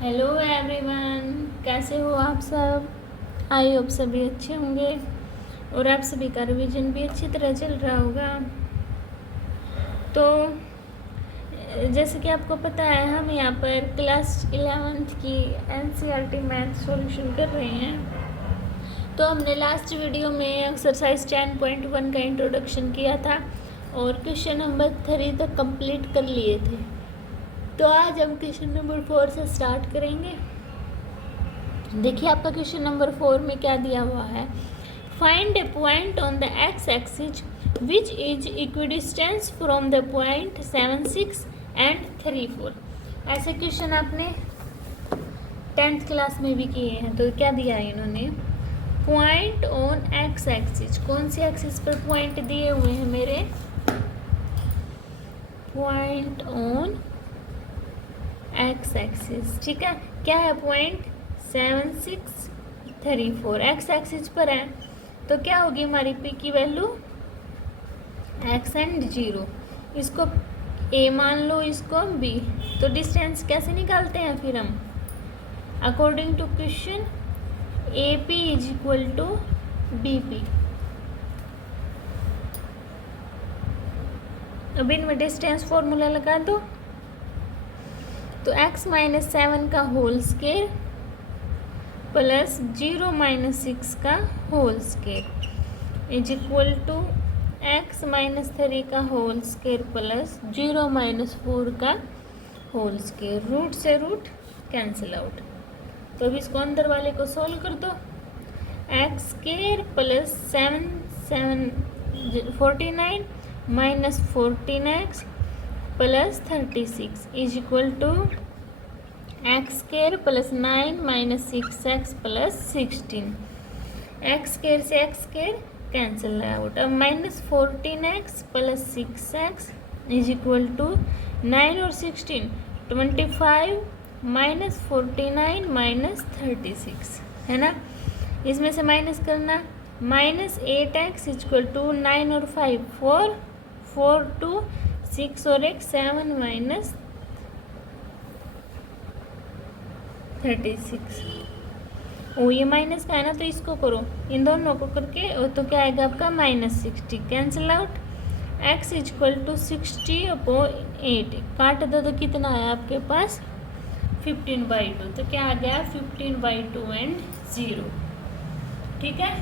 Hello everyone, कैसे हो आप सब। आई होप सभी अच्छे होंगे और आप सभी का रिवीजन भी अच्छी तरह चल रहा होगा। तो जैसे कि आपको पता है, हम यहाँ पर क्लास 11th की एनसीईआरटी मैथ सॉल्यूशन कर रहे हैं। तो हमने लास्ट वीडियो में एक्सरसाइज 10.1 का इंट्रोडक्शन किया था और क्वेश्चन नंबर 3 तक कंप्लीट कर लिए थे। तो आज हम क्वेश्चन नंबर 4 से स्टार्ट करेंगे। देखिए आपका क्वेश्चन नंबर 4 में क्या दिया हुआ है। Find A point on the x axis which is equidistance from the point 7, 6 and 3, 4। ऐसे क्वेश्चन आपने 10th क्लास में भी किए हैं। तो क्या दिया है इन्होंने, पॉइंट ऑन एक्स एक्सिस। कौन सी एक्सिस पर पॉइंट दिए हुए हैं मेरे, पॉइंट ऑन एक्स एक्सिस। ठीक है, क्या है पॉइंट 7, 6, 3, 4 एक्स एक्सिस पर है। तो क्या होगी हमारी पी की वैल्यू, एक्स एंड 0। इसको ए मान लो, इसको बी। तो डिस्टेंस कैसे निकालते हैं फिर हम, according to question A P is equal to B P. अब इनमें डिस्टेंस फॉर्मूला लगा दो। तो x माइनस 7 का होल स्केयर प्लस 0 माइनस 6 का whole square is equal to x minus 3 का होल स्केयर प्लस 0 माइनस 4 का होल स्केयर। रूट से रूट कैंसिल आउट। तो अब इसको अंदर वाले को सोल्व कर दो। X square plus 49 minus 14x plus 36 is equal to x square plus 9 minus 6x plus 16। X square से एक्स स्केयर कैंसिल आउट। अब minus 14x plus 6x is equal to 9 और 16 25 माइनस 49 माइनस 36 है ना। इसमें से minus करना, minus 8x is equal to 9 और 5 4 4 2 6 और 1 7 माइनस 36। ओ ये माइनस का है ना, तो इसको करो, इन दोनों को करके। और तो क्या आएगा आपका minus 60 cancel out. x is equal to 60/8 काट दो तो कितना है आपके पास 15/2। तो क्या आ गया 15/2 एंड 0। ठीक है,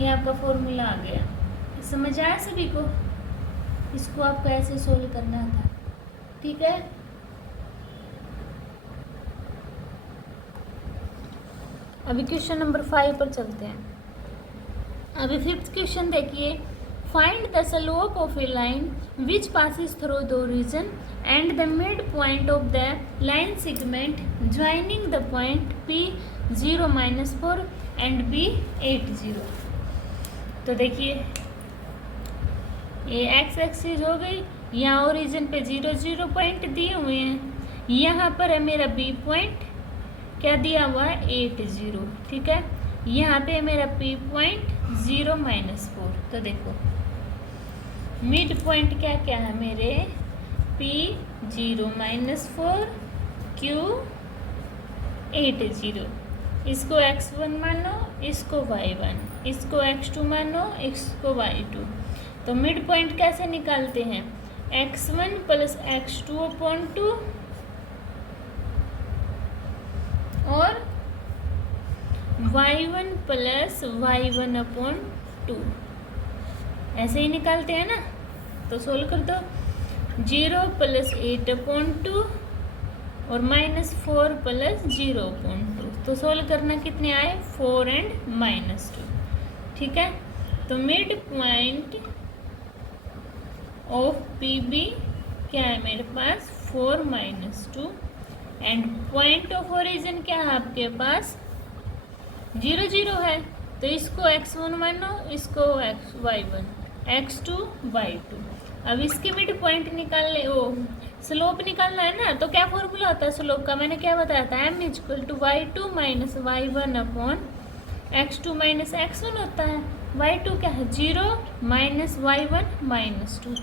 ये आपका फॉर्मूला आ गया। समझ आया सभी को। इसको आपको ऐसे सोल्व करना था। ठीक है, अभी क्वेश्चन नंबर 5 पर चलते हैं। अभी 5th क्वेश्चन देखिए। Find the slope of A line which passes through the origin and the mid point of the line segment joining the point P 0-4 and B 8, 0। तो देखिए ये एक्स एक्सिस हो गई, यहाँ ओरिजिन पे 0, 0 पॉइंट दिए हुए हैं। यहाँ पर है मेरा बी पॉइंट, क्या दिया हुआ है 8, 0। ठीक है, यहाँ पे मेरा पी पॉइंट 0-4। तो देखो मिड पॉइंट क्या क्या है मेरे, पी 0-4 क्यू 8, 0। इसको x1 मानो, इसको y1, इसको x2 मानो, इसको y2। तो मिड पॉइंट कैसे निकालते हैं, x1 प्लस x2/2 और y1 प्लस y1/2 ऐसे ही निकालते हैं ना। तो सोल्व कर दो, 0 प्लस 8/2 और -4 प्लस 0/2। तो सोल्व करना कितने आए 4 एंड -2। ठीक है, तो mid point of P B क्या है मेरे पास 4, -2 एंड पॉइंट ऑफ ओरिजिन क्या है आपके पास 0, 0 है। तो इसको x1 मानो, इसको y1, x2 y2। अब इसके मिड पॉइंट निकालने, ओ स्लोप निकालना है ना। तो क्या फॉर्मूला होता है स्लोप का, मैंने क्या बताया था, m is equal to y2 minus y1/x2 minus x1 होता है। y2 क्या है 0 माइनस y1 -2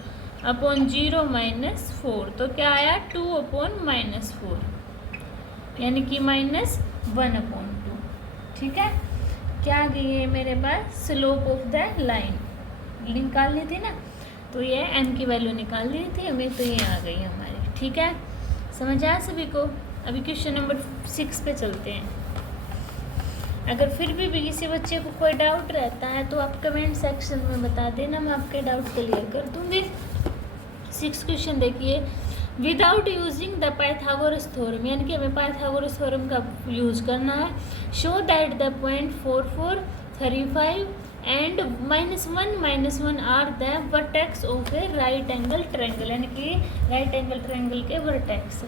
अपॉन 0 -4। तो क्या आया 2/-4। यानी कि -1/2। ठीक है, क्या आ गई है मेरे पास, स्लोप ऑफ द लाइन निकालनी थी ना, तो ये m की वैल्यू निकाल ली थी हमें, तो ये आ गई हमारी। ठीक है, समझ आया सभी को। अभी क्वेश्चन नंबर 6 पे चलते हैं। अगर फिर भी किसी बच्चे को कोई डाउट रहता है तो आप कमेंट सेक्शन में बता देना, मैं आपके डाउट क्लियर कर दूंगी। 6 क्वेश्चन देखिए, without using the Pythagoras theorem, यानी कि हमें पाइथागोरस थ्योरम का यूज करना है। Show that the point 4, 4, 35 and -1 are the vertex of a right angle triangle, यानी कि राइट एंगल ट्रायंगल के वर्टेक्स।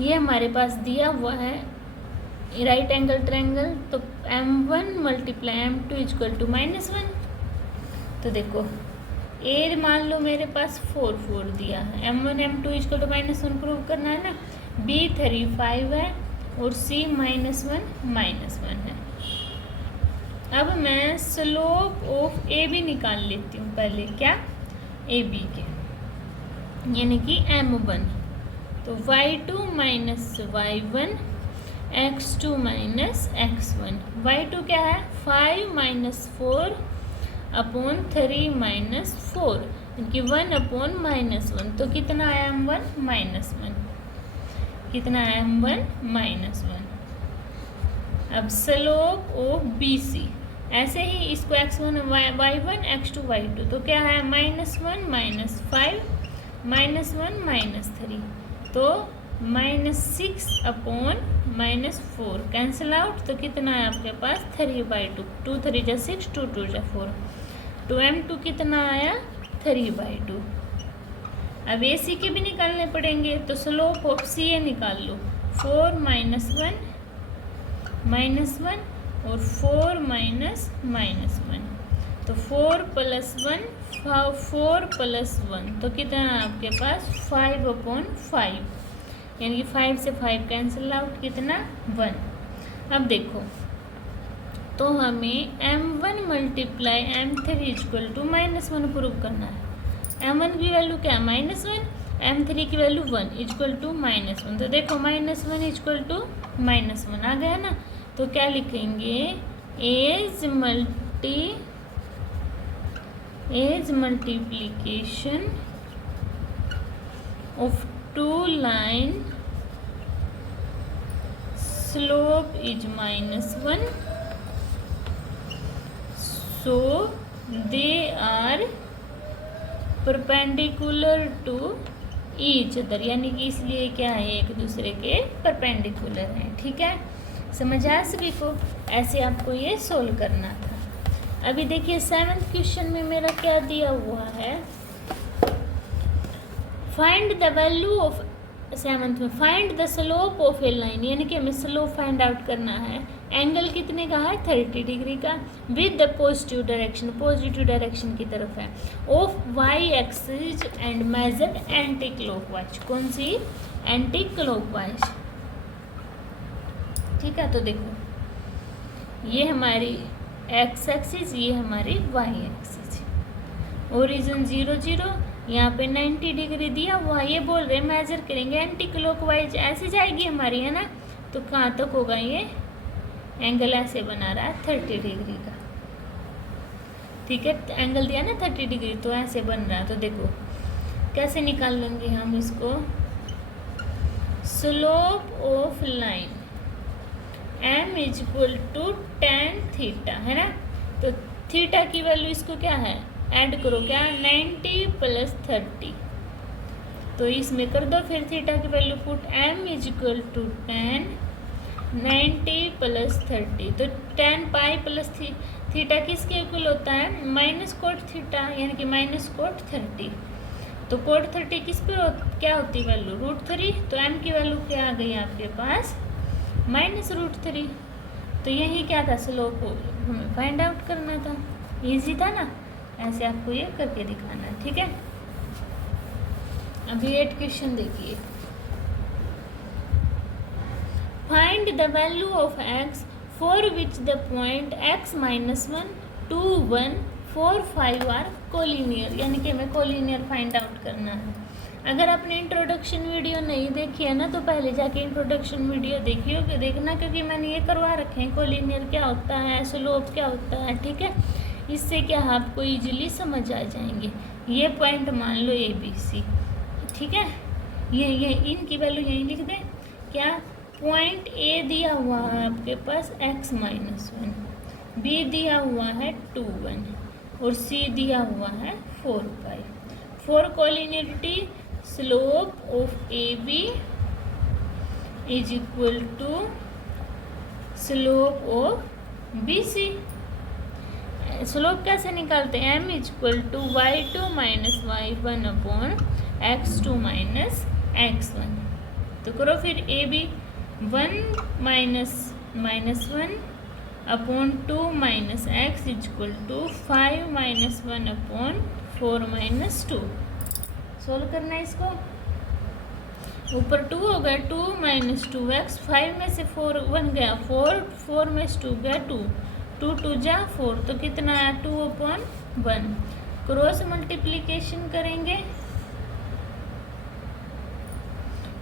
ये हमारे पास दिया हुआ है राइट एंगल ट्रायंगल, तो m1 × m2 = -1। तो देखो ए मान लो मेरे पास 4, 4 दिया है, m1 m2 = -1 प्रूव करना है ना, b 35 है और c -1 है। अब मैं स्लोप ऑफ ए बी निकाल लेती हूँ पहले, क्या, ए बी के, यानी कि m1, तो y2 - y1 x2 - x1, y2 क्या है 5 - 4 अपॉन 3 - 4, यानी 1/-1, तो कितना आया m1 -1, कितना आया m1 -1। अब स्लोप ऑफ BC, ऐसे ही इसको x1 y1 x2 y2, तो क्या है -1 - 5 -1 - 3, तो -6/-4 कैंसिल आउट, तो कितना है आपके पास 3/2, 2 3 = 6, 2 2 = 4, तो m2 कितना आया 3/2। अब AC के भी निकालने पड़ेंगे, तो स्लोप ऑफ CA निकाल लो, 4 - 1 -1 और 4 - -1, तो 4 + 1, तो कितना है आपके पास 5/5, यानी कि 5 से 5 कैंसिल आउट, कितना 1। अब देखो, तो हमें m1 × m3 = -1 प्रूव करना है। m1 की वैल्यू क्या है -1, m3 की वैल्यू 1 = -1, तो देखो -1 = -1 आ गया ना, तो क्या लिखेंगे, as multiplication of 2 line slope is -1, so they are perpendicular to each other, यानी कि इसलिए क्या है, एक दूसरे के परपेंडिकुलर हैं। ठीक है, समझ आया सभी को। ऐसे आपको ये सोल्व करना था। अभी देखिए 7th क्वेश्चन में मेरा क्या दिया हुआ है, find the value of, 7th में find the slope of A line, यानी कि हमें स्लोप फाइंड आउट करना है। एंगल कितने का है 30 डिग्री का, विद द पॉजिटिव डायरेक्शन की तरफ है, of Y axis and measured anti clockwise, कौन सी, एंटी क्लॉकवाइज। ठीक है, तो देखो ये हमारी एक्स एक्सिस, ये हमारी वाई एक्सिस, ओरिजिन 0 0, यहाँ पे 90 डिग्री दिया हुआ, ये बोल रहे मेजर करेंगे एंटी क्लॉकवाइज, ऐसे जाएगी हमारी, है ना, तो कहाँ तक होगा, ये एंगल ऐसे बना रहा है 30 डिग्री का। ठीक है, एंगल दिया ना 30 डिग्री, तो ऐसे बन रहा है। तो देखो कैसे निकाल लेंगे हम इसको, slope of line m = tan theta, है ना, तो थीटा की वैल्यू इसको क्या है, ऐड करो, क्या 90 + 30, तो इसमें कर दो फिर थीटा की वैल्यू पुट, m = tan 90 + 30, तो tan पाई प्लस थीटा किसके इक्वल होता है, -cot थीटा, यानी कि -cot 30, तो cot 30 किस पे क्या होती है वैल्यू, √3, तो m की वैल्यू क्या आ गई आपके पास -√3, तो यही क्या था, स्लोप हमें फाइंड आउट करना था। इजी था ना, ऐसे आपको ये करके दिखाना है। ठीक है, अभी 8 क्वेश्चन देखिए, find the value of x for which the point x - 1, 2, 1, 4, 5 are collinear, यानी कि हमें कोलिनियर फाइंड आउट करना है। अगर आपने इंट्रोडक्शन वीडियो नहीं देखी है ना तो पहले जाके इंट्रोडक्शन वीडियो देखिए, देखना, क्योंकि मैंने ये करवा रखे हैं कोलिनियर क्या होता है, स्लोप क्या होता है, ठीक है। इससे क्या आपको इजीली समझ आ जाएंगे। ये पॉइंट मान लो ए बी सी, ठीक है। ये इनकी वैल्यू यहीं लिख दें। क्या पॉइंट ए दिया हुआ है आपके पास x-1, बी दिया हुआ है 2, 1 और सी दिया हुआ है 4, 5। For collinearity slope of A B is equal to slope of B C. Slope कैसे निकालते हैं? m is equal to y2 minus y1 upon x2 minus x1। तो करो फिर A B 1 minus 1 upon 2 minus x is equal to 5 minus 1 upon 4 minus 2। Solve करना है इसको। ऊपर 2 हो गया, 2 माइनस 2x, 5 में से 4 1 गया 4, 4 में से 2 गया 2, 2 2 जा 4, तो कितना आया 2/1। क्रॉस मल्टीप्लीकेशन करेंगे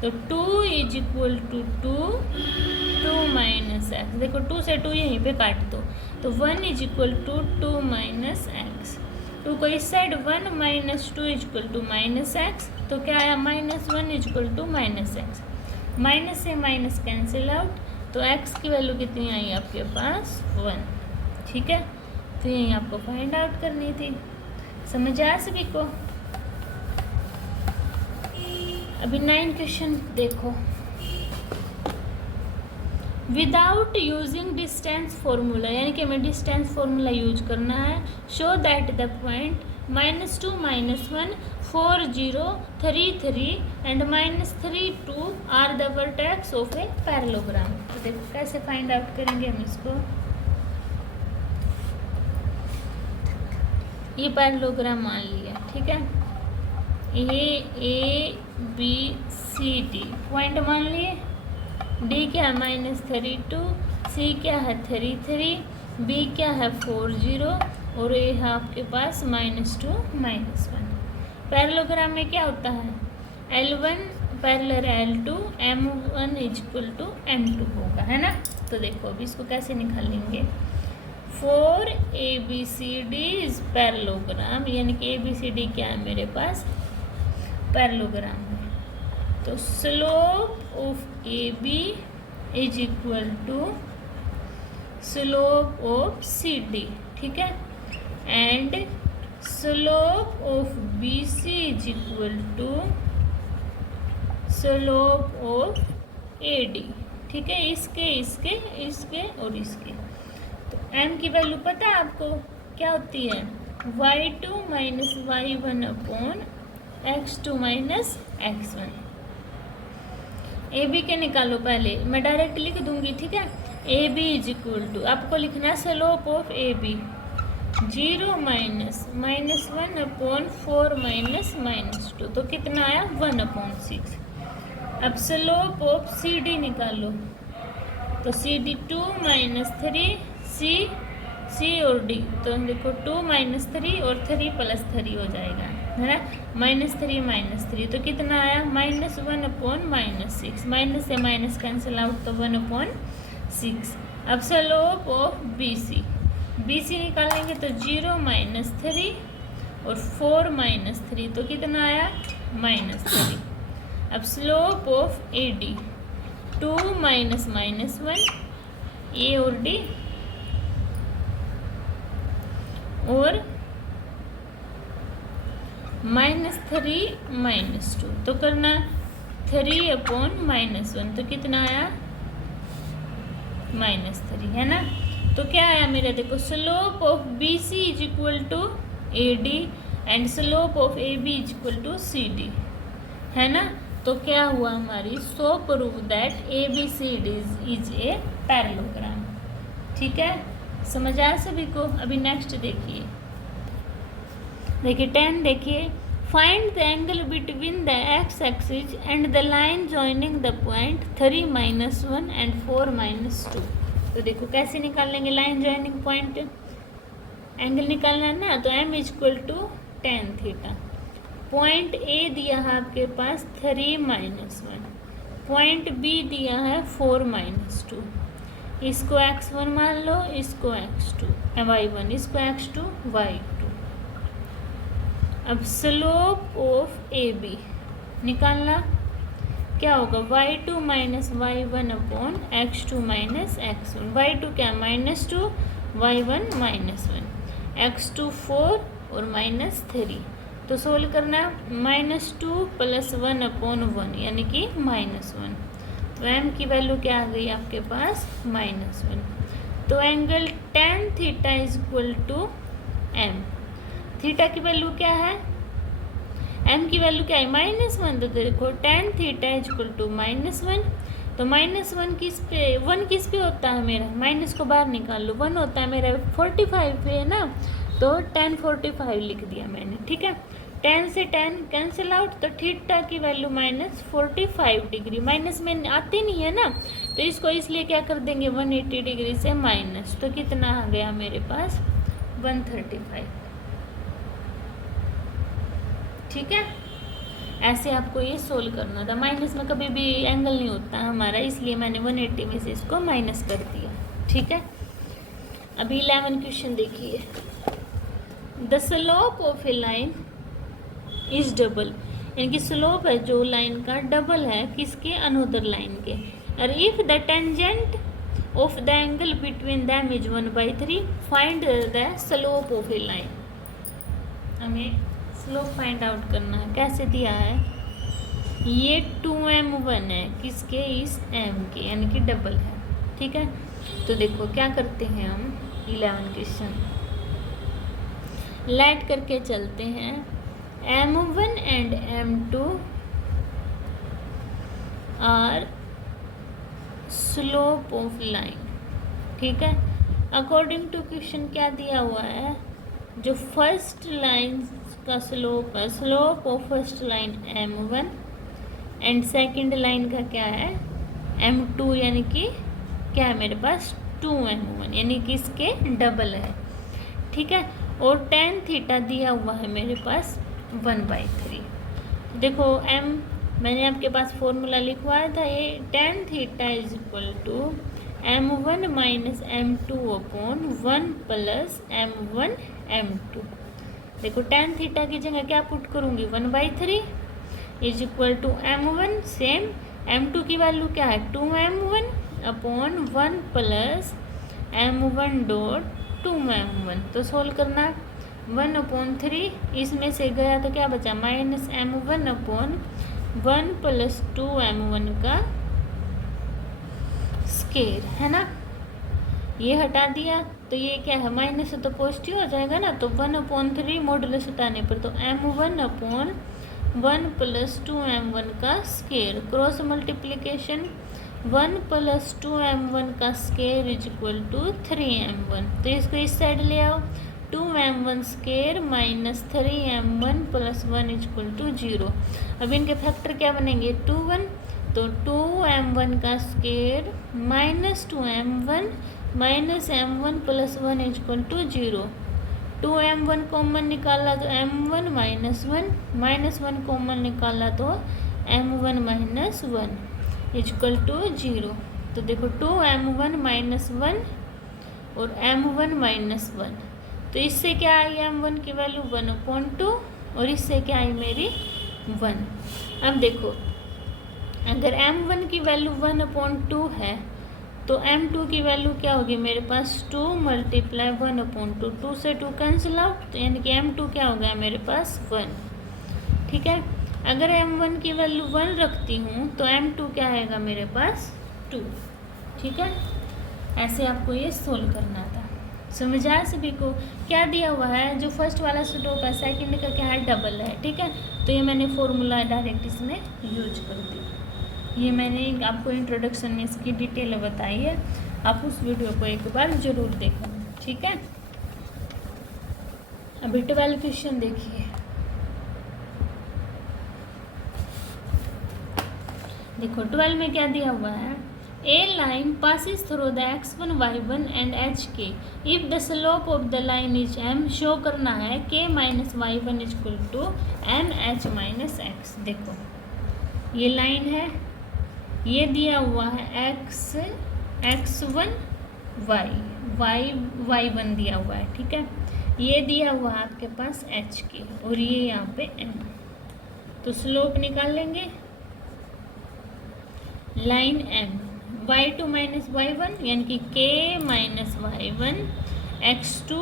तो 2 is equal to 2 minus x. देखो 2 से 2 यहीं पे काट दो, तो 1 is equal to 2 minus x. 2 को इस side 1 minus 2 is equal to minus x, तो क्या आया -1 is equal to minus x. Minus से माइनस कैंसिल आउट, तो एक्स की वैल्यू कितनी आई आपके पास 1, ठीक है। तो यही आपको फाइंड आउट करनी थी। समझ आया सभी को? अभी 9 क्वेश्चन देखो। विदाउट यूजिंग डिस्टेंस फॉर्मूला, यानी कि हमें डिस्टेंस फॉर्मूला यूज करना है। Show that the point -2 -1 4 0 3 3 and -3 2 are the vertex of a parallelogram. तो देखो कैसे फाइंड आउट करेंगे हम इसको। ये पैरेललोग्राम मान लिया, ठीक है। A B C D point मान लिए। डी क्या है -32, सी क्या है 3 3, बी क्या है 4 0 और ए है आपके पास -2 -1। पैरेललोग्राम में क्या होता है? L1 parallel L2, M1 is equal to M2 होगा, है ना। तो देखो अभी इसको कैसे निकालेंगे। फॉर ABCD इज पैरेललोग्राम, यानी कि ABCD क्या है मेरे पास पैरेललोग्राम है। तो slope of AB is equal to slope of CD, ठीक है। And slope of BC is equal to slope of AD, ठीक है। इसके और इसके। तो m की वैल्यू पता है आपको क्या होती है? y2 minus y1 upon x2 minus x1। A B के निकालो पहले, मैं डायरेक्ट लिख दूंगी, ठीक है। A B is equal to आपको लिखना है slope of A B 0 minus 1 upon 4 minus 2, तो कितना आया 1/6। अब स्लोप ऑफ सी डी निकालो, तो सी डी 2 माइनस 3 सी और डी, तो देखो 2 माइनस 3 और 3 प्लस 3 हो जाएगा, है ना। -3 तो कितना आया -1/6। माइनस से माइनस कैंसिल आउट, तो 1/6। अब स्लोप ऑफ बी सी निकालेंगे तो 0 माइनस 3 और 4 माइनस 3, तो कितना आया -3। अब slope of A D 2 minus -1 ए और डी और -3 -2, तो करना 3/-1, तो कितना आया -3, है ना। तो क्या आया मेरा, देखो slope of B C is equal to A D and slope of A B is equal to C D, है ना। तो क्या हुआ हमारी, so prove that A B C D is a parallelogram, ठीक है। समझ आया सभी को? अभी नेक्स्ट देखिए 10 देखिए। Find the angle between the x axis and the line joining the point 3 -1 and 4 -2। तो देखो कैसे निकालेंगे लाइन जॉइनिंग पॉइंट, एंगल निकालना है ना। तो m is equal to tan theta. Point A दिया है आपके पास 3 - 1, पॉइंट बी दिया है 4 - 2, इसको x1 मान लो, इसको x2 y1, इसको x2 y2। अब स्लोप ऑफ ए बी निकालना क्या होगा, y2 - y1 upon x2 - x1। y2 क्या -2, y1 -1, x2 4 और -3। तो सोल्व करना -2 + 1 अपॉन 1 यानी कि -1। तो m की वैल्यू क्या आ गई आपके पास, -1। तो angle tan theta is equal to m। Theta की वैल्यू क्या है, m की वैल्यू क्या है, -1। तो देखो tan theta is equal to -1। तो -1 किस पे, 1 किस पे होता है मेरा, माइनस को बाहर निकाल लो, 1 होता है मेरा 45 पे है ना, तो tan 45 लिख दिया मैंने, ठीक है। tan से tan कैंसिल आउट, तो थीटा की वैल्यू -45 डिग्री, माइनस में आती नहीं है ना, तो इसको इसलिए क्या कर देंगे 180 डिग्री से माइनस, तो कितना आ गया मेरे पास 135, ठीक है। ऐसे आपको ये सोल्व करना था, माइनस में कभी भी एंगल नहीं होता हमारा, इसलिए मैंने 180 में से इसको माइनस कर दिया, ठीक है। अभी 11 क्वेश्चन देखिए। The slope of A line is double, यानी कि स्लोप है जो लाइन का डबल है किसके, अनोदर लाइन के। और if the tangent of the angle between them is 1/3, find the slope of A line. हमें स्लोप फाइंड आउट करना है, कैसे दिया है, ये 2m1 है किसके, इस m के, यानी कि डबल है, ठीक है। तो देखो क्या करते हैं हम, 11 क्वेश्चन लाइट करके चलते हैं। m1 and m2 are slope of line, ठीक है। अकॉर्डिंग टू क्वेश्चन क्या दिया हुआ है, जो फर्स्ट लाइन का स्लोप है, slope of first line m1 and second line का क्या है m2, यानी कि क्या है मेरे पास 2m1, यानी कि इसके डबल है, ठीक है। और tan थीटा दिया हुआ है मेरे पास 1/3। देखो m मैंने आपके पास फॉर्मूला लिखवाया था, ये tan theta is equal to m1 - m2 upon 1 + m1 m2। देखो tan थीटा की जगह क्या पुट करूँगी 1/3 is equal to m1, same m2 की वैल्यू क्या है 2m1 upon 1 + m1 dot 2m1। तो सोल्व करना 1/3, इसमें से गया तो क्या बचा -m1 अपॉन 1 + 2m1 का स्केयर, है ना। ये हटा दिया तो ये क्या है माइनस तो पॉजिटिव हो जाएगा ना, तो 1/3 मॉडुलस हटाने पर तो m1 अपॉन 1 + 2m1 का स्केयर, क्रॉस मल्टीप्लिकेशन 1 + 2m1 का square is equal to 3m1। तो इसको इस साइड ले आओ, 2m1 square minus 3m1 + 1 is equal to 0। अब इनके फैक्टर क्या बनेंगे 2 1, तो 2m1 का square minus 2m1 minus m1 + 1 is equal to 0। 2m1 common निकाला तो m1 - 1, -1 कॉमन निकाला तो m1 - 1 इज इक्वल टू 0। तो देखो 2m1 - 1 और m1 - 1, तो इससे क्या आई m1 की वैल्यू 1/2 और इससे क्या आई मेरी 1। अब देखो अगर m1 की वैल्यू 1/2 है तो m2 की वैल्यू क्या होगी मेरे पास 2 × 1/2, 2 से 2 कैंसिल आउट, तो यानी कि m2 क्या हो गया मेरे पास 1, ठीक है। अगर m1 की वैल्यू 1 रखती हूँ तो m2 क्या आएगा मेरे पास 2, ठीक है। ऐसे आपको ये सोल्व करना था। समझा सभी को, क्या दिया हुआ है जो फर्स्ट वाला स्लोप है सेकंड का क्या है डबल है, ठीक है। तो ये मैंने फॉर्मूला डायरेक्ट इसमें यूज कर दी। ये मैंने आपको इंट्रोडक्शन में इसकी डिटेल बताई है, आप उस वीडियो को एक बार ज़रूर देखना, ठीक है। अभी 12 क्वेश्चन देखिए। देखो 12 में क्या दिया हुआ है, A line passes through the x1, y1 and hk. If the slope of the line is m, show करना है k minus y one equal to M H minus x. देखो ये लाइन है, ये दिया हुआ है x1 y1 दिया हुआ है, ठीक है। ये दिया हुआ है आपके पास hk और ये यहाँ पे m। तो स्लोप निकाल लेंगे line m y2 minus y1 यानी कि k माइनस y1 x2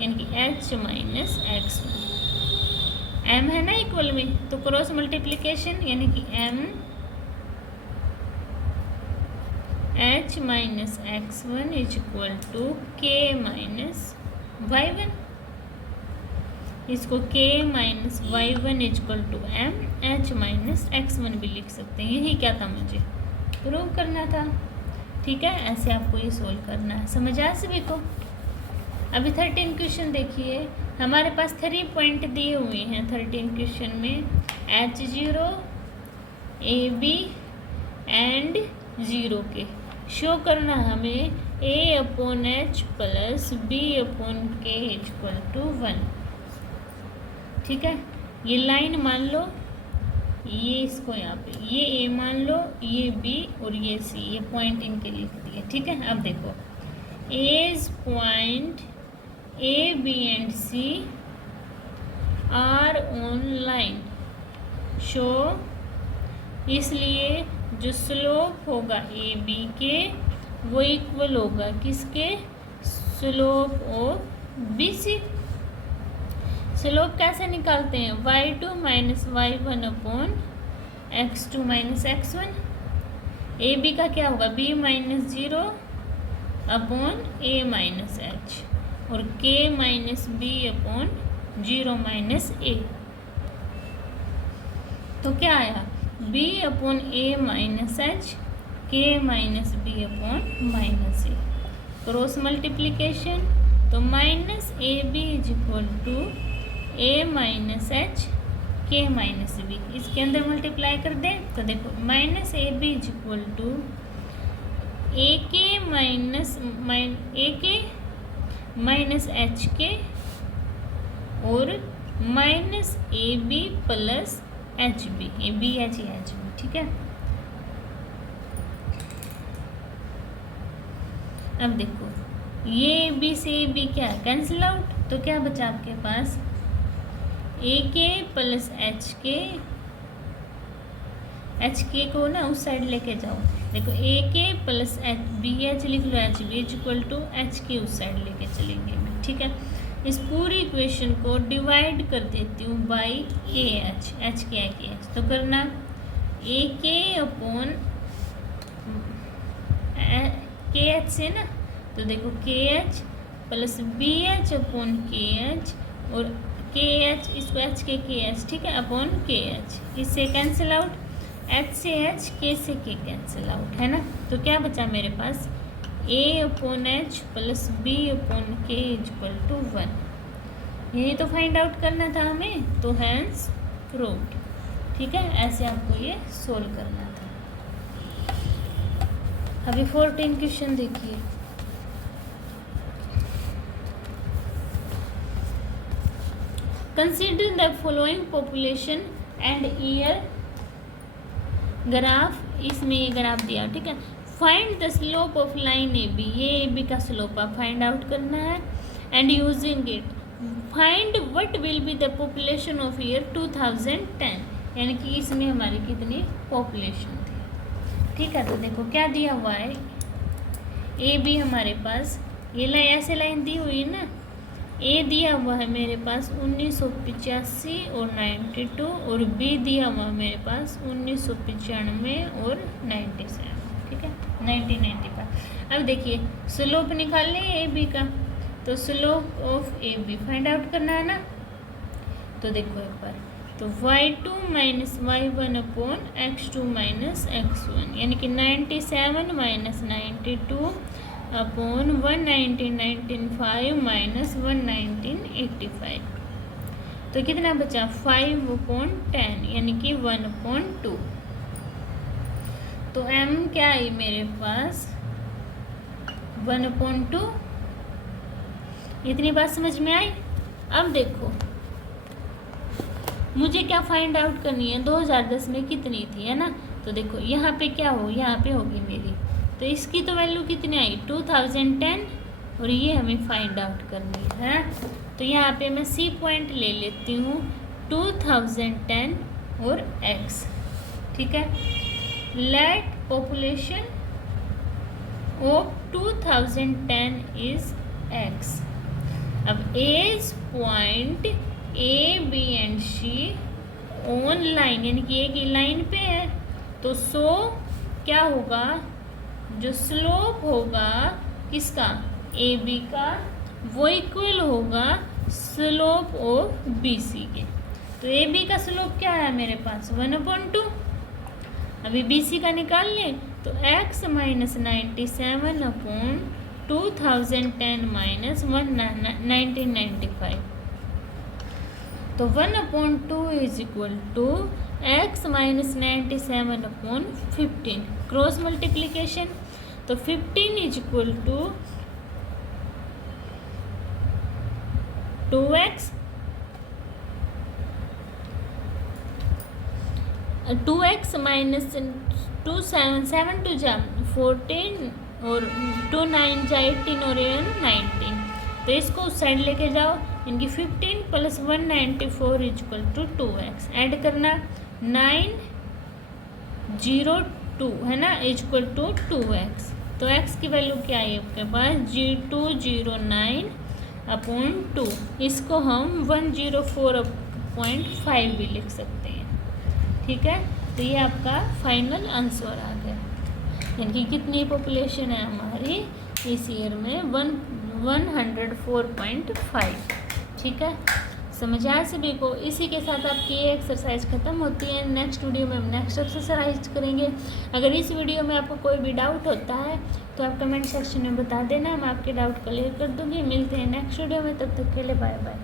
यानी कि h माइनस x1, m है ना इक्वल में, तो क्रॉस मल्टीप्लिकेशन यानी कि m h minus x1 is equal to k minus y1। इसको k minus y1 is equal to m h minus x1 भी लिख सकते हैं। यही क्या था, मुझे प्रूव करना था, ठीक है। ऐसे आपको ये सोल्व करना है। समझ आया सभी को? अभी 13 क्वेश्चन देखिए, हमारे पास 3 पॉइंट दिए हुए हैं 13 क्वेश्चन में, H0 AB एंड 0 के। शो करना हमें A upon H plus B upon K equal to 1, ठीक है। ये लाइन मान लो, ये इसको यहाँ पे ये A मान लो, ये B और ये C, ये पॉइंट इनके लिख दिए, ठीक है। अब देखो as point A B and C are on line show, इसलिए जो स्लोप होगा ए बी के वो इक्वल होगा किसके, slope of B C. Slope कैसे निकालते हैं, y2 minus y1 upon x2 minus x1। A B का क्या होगा, b minus 0 upon a minus h और k minus b upon 0 minus a। तो क्या आया, b upon a minus h, k minus b upon minus a। Cross multiplication, तो minus A B is equal to a minus H K minus B, इसके अंदर multiply कर दें तो देखो minus A B is equal to A K minus H K और minus A B plus H B, A B H B, ठीक है। अब देखो ये बी से ए बी क्या है, कैंसिल आउट, तो क्या बचा आपके पास ए के प्लस एच के को ना उस साइड लेके जाओ। देखो ए के प्लस एच बी एच लिख लो, H B is equal to H K उस साइड लेके चलेंगे मैं, ठीक है। इस पूरी इक्वेशन को डिवाइड कर देती हूँ बाई के एच के एच, तो करना ए के अपॉन के एच से ना, तो देखो K H plus B H upon K H और के एच, इसको एच के एच, ठीक है, अपॉन के एच, इससे कैंसिल आउट, एच से एच, के से के कैंसिल आउट, है ना। तो क्या बचा मेरे पास, A upon H plus B upon K equal to 1। यही तो फाइंड आउट करना था हमें, तो हैंस प्रूव्ड, ठीक है। ऐसे आपको ये सोल्व करना था। अभी 14 क्वेश्चन देखिए, consider the following population and year graph, इसमें ये ग्राफ दिया, ठीक है। Find the slope of line A B, ये ए बी का स्लोप आप फाइंड आउट करना है and using it find what will be the population of year 2010, यानी कि इसमें हमारी कितनी पॉपुलेशन थी, ठीक है। तो देखो क्या दिया हुआ है, ए बी हमारे पास ये लाइन ऐसे लाइन दी हुई है ना, ए दिया हुआ है मेरे पास 1985 और 92 और बी दिया हुआ मेरे पास 1995 और 97, ठीक है, 1995। अब देखिए स्लोप निकाल लें ए बी का, तो slope of A B find out करना है ना। तो देखो एक बार, तो y2 minus y1 upon x2 minus x1, यानी कि 97 माइनस 92 अपॉन 11995 माइनस 11985, तो कितना बचा 5/10, यानी कि 1/2। तो m क्या आई मेरे पास 1/2। इतनी बात समझ में आई। अब देखो मुझे क्या फाइंड आउट करनी है, 2010 में कितनी थी, है ना। तो देखो यहाँ पे क्या हो, यहाँ पे होगी मेरी, तो इसकी तो वैल्यू कितनी आई 2010, और ये हमें फाइंड आउट करनी है। तो यहाँ पे मैं सी पॉइंट ले लेती हूँ 2010 और x, ठीक है। Let population of 2010 is x। अब as point A B and C on line, यानी कि एक ही लाइन पे है, तो सो क्या होगा, जो स्लोप होगा किसका ए बी का, वो इक्वल होगा स्लोप ऑफ बी सी के। तो ए बी का स्लोप क्या है मेरे पास 1/2। अभी बी सी का निकाल लें तो x माइनस 97 अपॉन 2010 माइनस 1995, तो 1/2 is equal to x minus 97 upon 15, cross multiplication, तो 15 is equal to 2x 2x minus 2 7 टू जा 14 और 2 9 जा 18 और 19, तो इसको उस साइड लेके जाओ, इनकी 15 plus 194 equal to 2x, add करना 902 है ना इक्वल टू 2x। तो x की वैल्यू क्या है आपके पास 209 अपॉन 2, इसको हम 104.5 भी लिख सकते हैं, ठीक है। तो ये आपका फाइनल आंसर आ गया, यानी कि कितनी पॉपुलेशन है हमारी इस ईयर में 104.5, ठीक है। समझ आया सभी को। इसी के साथ आपकी ये एक्सरसाइज खत्म होती है। नेक्स्ट वीडियो में हम नेक्स्ट एक्सरसाइज करेंगे। अगर इस वीडियो में आपको कोई भी डाउट होता है तो आप कमेंट सेक्शन में बता देना, मैं आपके डाउट क्लियर कर दूँगी। मिलते हैं नेक्स्ट वीडियो में, तब तक के लिए बाय बाय।